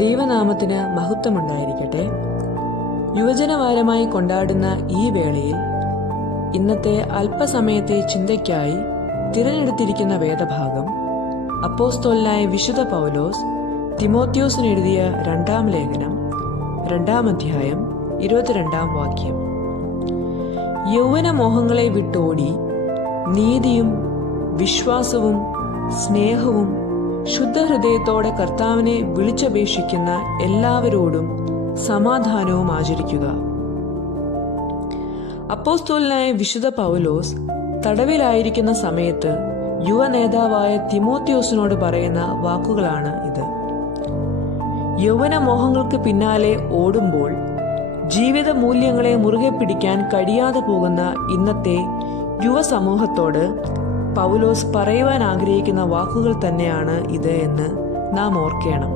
ദൈവനാമത്തിന് മഹത്വമുണ്ടായിരിക്കട്ടെ. യുവജനവാരമായി കൊണ്ടാടുന്ന ഈ വേളയിൽ ഇന്നത്തെ അല്പസമയത്തെ ചിന്തയ്ക്കായി തിരഞ്ഞെടുത്തിരിക്കുന്ന വേദഭാഗം അപ്പോസ്തലനായ വിശുദ്ധ പൗലോസ് തിമോത്തിയോസിന് എഴുതിയ 2-ാം ലേഖനം 2-ാം അധ്യായം 22-ാം വാക്യം. യൗവനമോഹങ്ങളെ വിട്ടോടി നീതിയും വിശ്വാസവും സ്നേഹവും ശുദ്ധഹൃദയത്തോടെ കർത്താവിനെ വിളിച്ചപേക്ഷിക്കുന്ന എല്ലാവരോടും സമാധാനവും ആചരിക്കുക. അപ്പോസ്തലനായ വിശുദ്ധ പൗലോസ് തടവിലായിരിക്കുന്ന സമയത്ത് യുവനേതാവായ തിമോത്തിയോസിനോട് പറയുന്ന വാക്കുകളാണ് ഇത്. യൗവനമോഹങ്ങൾക്ക് പിന്നാലെ ഓടുമ്പോൾ ജീവിത മൂല്യങ്ങളെ മുറുകെ പിടിക്കാൻ കഴിയാതെ പോകുന്ന ഇന്നത്തെ യുവസമൂഹത്തോട് പൗലോസ് പറയുവാൻ ആഗ്രഹിക്കുന്ന വാക്കുകൾ തന്നെയാണ് ഇത് എന്ന് നാം ഓർക്കണം.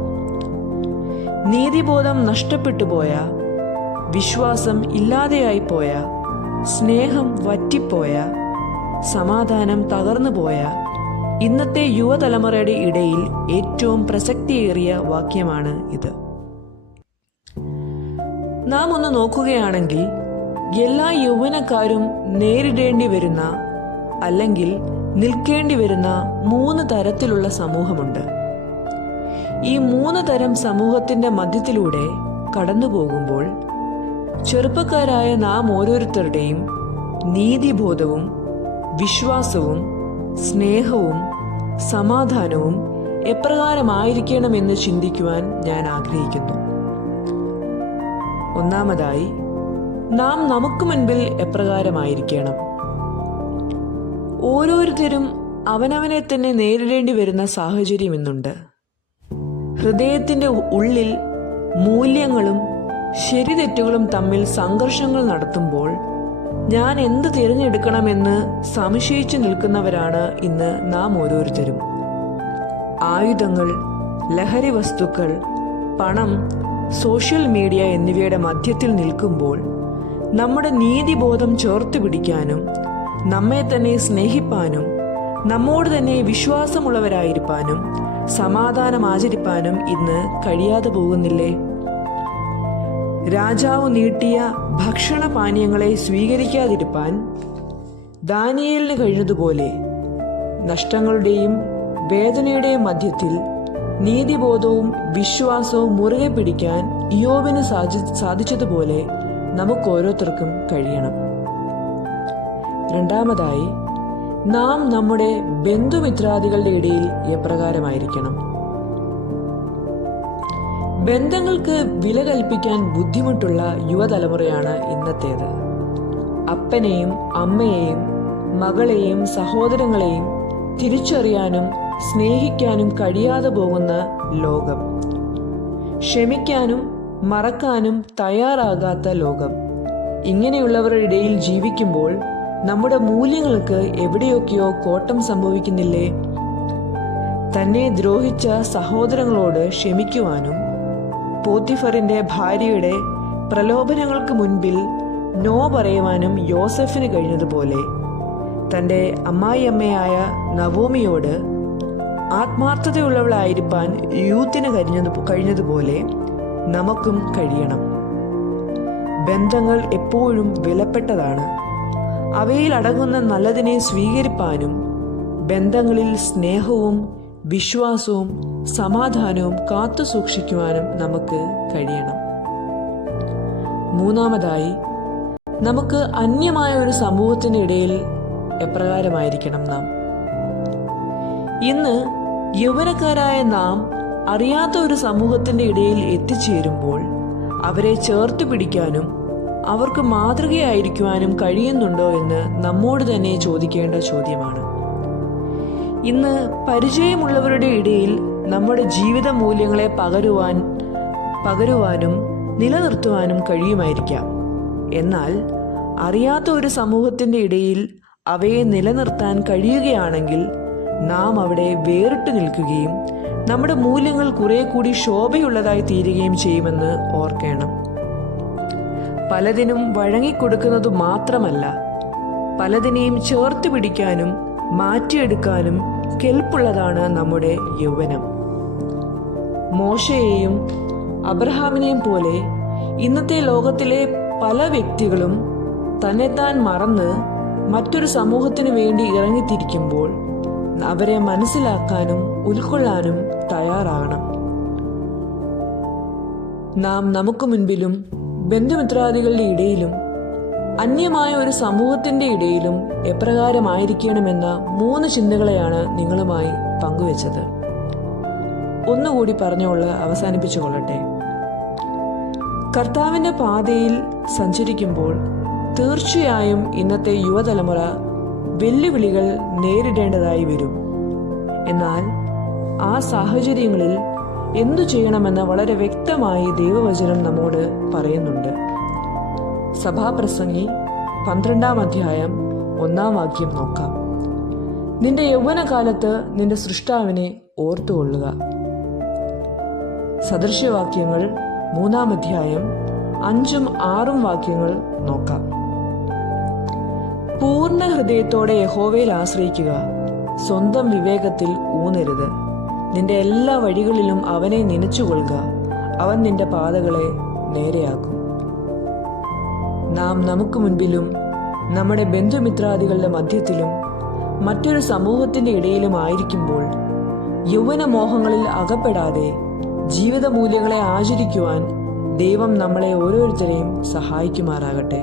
നീതിബോധം നഷ്ടപ്പെട്ടു പോയ, വിശ്വാസം ഇല്ലാതെയായി പോയ, സ്നേഹം വറ്റിപ്പോയ, സമാധാനം തകർന്നു പോയ ഇന്നത്തെ യുവതലമുറയുടെ ഇടയിൽ ഏറ്റവും പ്രസക്തിയേറിയ വാക്യമാണ് ഇത്. നാം ഒന്ന് നോക്കുകയാണെങ്കിൽ എല്ലാ യൗവനക്കാരും നേരിടേണ്ടി വരുന്ന അല്ലെങ്കിൽ നിൽക്കേണ്ടി വരുന്ന 3 തരത്തിലുള്ള സമൂഹമുണ്ട്. ഈ 3 തരം സമൂഹത്തിന്റെ മധ്യത്തിലൂടെ കടന്നു പോകുമ്പോൾ ചെറുപ്പക്കാരായ നാം ഓരോരുത്തരുടെയും നീതിബോധവും വിശ്വാസവും സ്നേഹവും സമാധാനവും എപ്രകാരമായിരിക്കണമെന്ന് ചിന്തിക്കുവാൻ ഞാൻ ആഗ്രഹിക്കുന്നു. ഒന്നാമതായി, നാം നമുക്ക് മുൻപിൽ എപ്രകാരമായിരിക്കണം? ഓരോരുത്തരും അവനവനെ തന്നെ നേരിടേണ്ടി വരുന്ന സാഹചര്യം ഇന്നുണ്ട്. ഹൃദയത്തിന്റെ ഉള്ളിൽ മൂല്യങ്ങളും ശരിതെറ്റുകളും തമ്മിൽ സംഘർഷങ്ങൾ നടത്തുമ്പോൾ ഞാൻ എന്ത് തിരഞ്ഞെടുക്കണമെന്ന് സംശയിച്ചു നിൽക്കുന്നവരാണ് ഇന്ന് നാം ഓരോരുത്തരും. ആയുധങ്ങൾ, ലഹരി വസ്തുക്കൾ, പണം, സോഷ്യൽ മീഡിയ എന്നിവയുടെ മധ്യത്തിൽ നിൽക്കുമ്പോൾ നമ്മുടെ നീതിബോധം ചേർത്ത് പിടിക്കാനും നമ്മെ തന്നെ സ്നേഹിപ്പാനും നമ്മോട് തന്നെ വിശ്വാസമുള്ളവരായിരിക്കാനും സമാധാനം ആചരിപ്പാനും ഇന്ന് കഴിയാതെ പോകുന്നില്ലേ? രാജാവ് നീട്ടിയ ഭക്ഷണപാനീയങ്ങളെ സ്വീകരിക്കാതിരിപ്പാൻ ദാനിയേലിന് കഴിഞ്ഞതുപോലെ നഷ്ടങ്ങളുടെയും വേദനയുടെയും മധ്യത്തിൽ നീതിബോധവും വിശ്വാസവും മുറുകെ പിടിക്കാൻ ഇയ്യോബിന് സാധിച്ചതുപോലെ നമുക്ക് ഓരോരുത്തർക്കും കഴിയണം. രണ്ടാമതായി, നാം നമ്മുടെ ബന്ധുമിത്രാദികളുടെ ഇടയിൽ എപ്രകാരമായിരിക്കണം? ബന്ധങ്ങൾക്ക് വില കൽപ്പിക്കാൻ ബുദ്ധിമുട്ടുള്ള യുവതലമുറയാണ് ഇന്നത്തേത്. അപ്പനെയും അമ്മയെയും മകളെയും സഹോദരങ്ങളെയും തിരിച്ചറിയാനും സ്നേഹിക്കാനും കഴിയാതെ പോകുന്ന ലോകം, ക്ഷമിക്കാനും മറക്കാനും തയ്യാറാകാത്ത ലോകം. ഇങ്ങനെയുള്ളവരുടെ ഇടയിൽ ജീവിക്കുമ്പോൾ നമ്മുടെ മൂല്യങ്ങൾക്ക് എവിടെയൊക്കെയോ കോട്ടം സംഭവിക്കുന്നില്ലേ? തന്നെ ദ്രോഹിച്ച സഹോദരങ്ങളോട് ക്ഷമിക്കുവാനും പോത്തിഫറിന്റെ ഭാര്യയുടെ പ്രലോഭനങ്ങൾക്ക് മുൻപിൽ നോ പറയുവാനും യോസെഫിന് കഴിഞ്ഞതുപോലെ തന്റെ അമ്മായിയമ്മയായ നവോമിയോട് ആത്മാർത്ഥതയുള്ളവളായിരിക്കാൻ യൂത്തിന് കഴിഞ്ഞതുപോലെ നമുക്കും കഴിയണം. ബന്ധങ്ങൾ എപ്പോഴും വിലപ്പെട്ടതാണ്. അവയിൽ അടങ്ങുന്ന നല്ലതിനെ സ്വീകരിപ്പാനും ബന്ധങ്ങളിൽ സ്നേഹവും വിശ്വാസവും സമാധാനവും കാത്തു സൂക്ഷിക്കുവാനും നമുക്ക് കഴിയണം. മൂന്നാമതായി, നമുക്ക് അന്യമായ ഒരു സമൂഹത്തിന്റെ ഇടയിൽ എപ്രകാരമായിരിക്കണം നാം? ഇന്ന് യൗവനക്കാരായ നാം അറിയാത്ത ഒരു സമൂഹത്തിന്റെ ഇടയിൽ എത്തിച്ചേരുമ്പോൾ അവരെ ചേർത്ത് പിടിക്കാനും അവർക്ക് മാതൃകയായിരിക്കുവാനും കഴിയുന്നുണ്ടോ എന്ന് നമ്മോട് തന്നെ ചോദിക്കേണ്ട ചോദ്യമാണ്. ഇന്ന് പരിചയമുള്ളവരുടെ ഇടയിൽ നമ്മുടെ ജീവിത മൂല്യങ്ങളെ പകരുവാനും നിലനിർത്തുവാനും കഴിയുമായിരിക്കാം. എന്നാൽ അറിയാത്ത ഒരു സമൂഹത്തിന്റെ ഇടയിൽ അവയെ നിലനിർത്താൻ കഴിയുകയാണെങ്കിൽ നാം അവിടെ വേറിട്ട് നിൽക്കുകയും നമ്മുടെ മൂല്യങ്ങൾ കുറെ കൂടി ശോഭയുള്ളതായി തീരുകയും ചെയ്യുമെന്ന് ഓർക്കണം. പലതിനും വഴങ്ങിക്കൊടുക്കുന്നത് മാത്രമല്ല, പലതിനെയും ചേർത്ത് പിടിക്കാനും മാറ്റിയെടുക്കാനും കെൽപ്പുള്ളതാണ് നമ്മുടെ യൗവനം. മോശയെയും അബ്രഹാമിനെയും പോലെ ഇന്നത്തെ ലോകത്തിലെ പല വ്യക്തികളും തന്നെത്താൻ മറന്ന് മറ്റൊരു സമൂഹത്തിനു വേണ്ടി ഇറങ്ങിത്തിരിക്കുമ്പോൾ അവരെ മനസ്സിലാക്കാനും ഉൾക്കൊള്ളാനും തയ്യാറാകണം. നാം നമുക്ക് മുൻപിലും ബന്ധുമിത്രാദികളുടെ ഇടയിലും അന്യമായ ഒരു സമൂഹത്തിന്റെ ഇടയിലും എപ്രകാരമായിരിക്കണമെന്ന 3 ചിന്തകളെയാണ് നിങ്ങളുമായി പങ്കുവച്ചത്. ഒന്നുകൂടി പറഞ്ഞുകൊണ്ട് അവസാനിപ്പിച്ചു കൊള്ളട്ടെ. കർത്താവിന്റെ പാതയിൽ സഞ്ചരിക്കുമ്പോൾ തീർച്ചയായും ഇന്നത്തെ യുവതലമുറ വെല്ലുവിളികൾ നേരിടേണ്ടതായി വരും. എന്നാൽ ആ സാഹചര്യങ്ങളിൽ എന്തു ചെയ്യണമെന്ന് വളരെ വ്യക്തമായി ദൈവവചനം നമ്മോട് പറയുന്നുണ്ട്. സഭാപ്രസംഗി 12-ാം അധ്യായം 1-ാം വാക്യം നോക്കാം. നിന്റെ യൗവനകാലത്ത് നിന്റെ സൃഷ്ടാവിനെ ഓർത്തുകൊള്ളുക. സദൃശ്യവാക്യങ്ങൾ 3-ാം അധ്യായം 5-ഉം 6-ഉം വാക്യങ്ങൾ നോക്കാം. പൂർണ്ണ ഹൃദയത്തോടെ യഹോവയിൽ ആശ്രയിക്കുക, സ്വന്തം വിവേകത്തിൽ ഊന്നരുത്. നിന്റെ എല്ലാ വഴികളിലും അവനെ നനച്ചുകൊള്ളുക, അവൻ നിന്റെ പാതകളെ നേരെയാക്കും. നാം നമുക്ക് മുൻപിലും നമ്മുടെ ബന്ധുമിത്രാദികളുടെ മധ്യത്തിലും മറ്റൊരു സമൂഹത്തിന്റെ ഇടയിലും ആയിരിക്കുമ്പോൾ യൗവനമോഹങ്ങളിൽ അകപ്പെടാതെ ജീവിത മൂല്യങ്ങളെ ആചരിക്കുവാൻ ദൈവം നമ്മളെ ഓരോരുത്തരെയും സഹായിക്കുമാറാകട്ടെ.